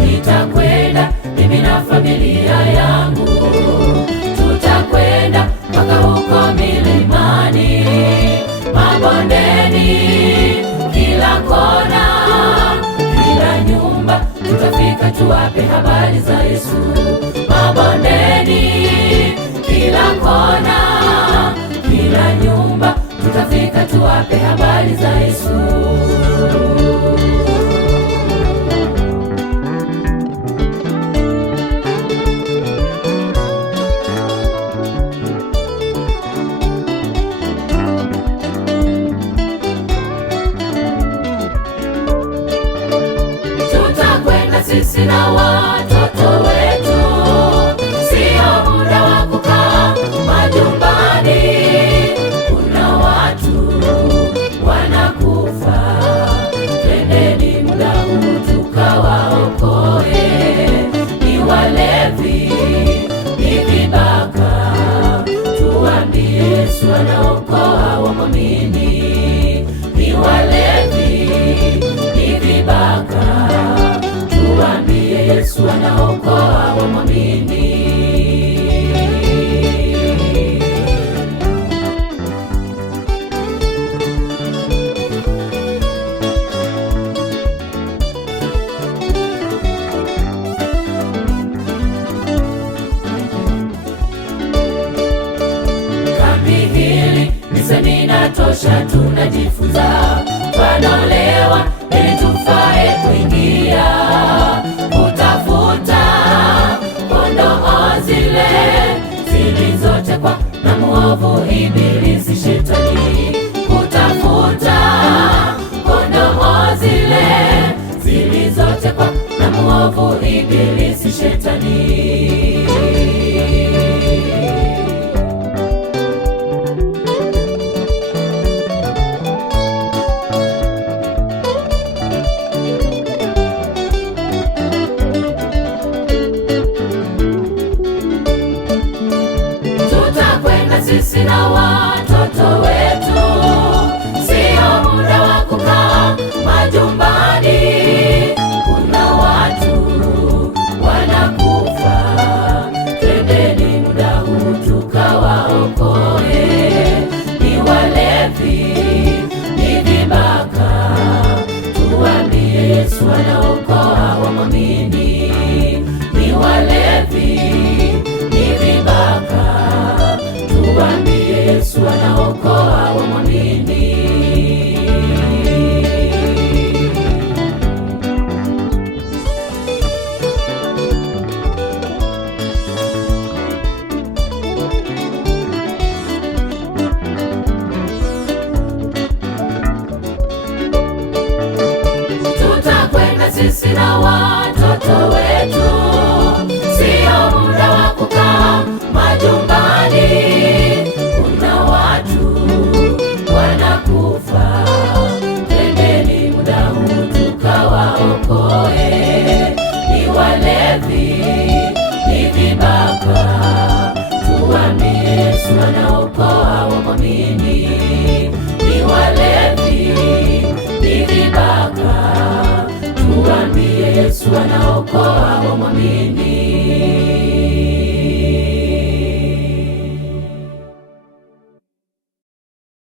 Nitakwenda mimi na familia yangu, tutakwenda mpaka huko milimani, mabondeni, kila kona, kila nyumba, tutafika tuwape habari za Yesu. Mabondeni, kila kona, kila nyumba, tutafika tuwape habari za Yesu. Sisi na watoto wetu, sio muda wa kukaa majumbani. Kuna watu wanakufa, twendeni muda huu tukawaokoe. Ni walevi, ni vibaka, tuambie Yesu anaokoa wamwamini. Ni walevi, ni vibaka, tuambie Yesu anaokoa wamwamini. Kambi hili ni semina tosha, tunajifunza, twanolewa ili tufae kuingia, kutafuta kondoo zile zilizotekwa na mwovu ibilisi shetani. Kutafuta kondoo zile zilizotekwa na mwovu ibilisi shetani. Sisi na watoto wetu, sio muda wa kukaa majumbani. Kuna watu wanakufa, twendeni muda huu tukawaokoe. Ni walevi, ni vibaka, tuambie Yesu anaokoa wamwamini. Ni walevi, ni vibaka, tuambie Yesu anaokoa wamwamini. Tutakwenda sisi na watoto wetu, sio muda wa kukaa majumbani. Kuna watu wanakufa, twendeni muda huu tukawaokoe. Ni walevi, ni vibaka, tuambie Yesu anaokoa wamwamini. Ni walevi, ni vibaka, tuambie Yesu anaokoa wamwamini.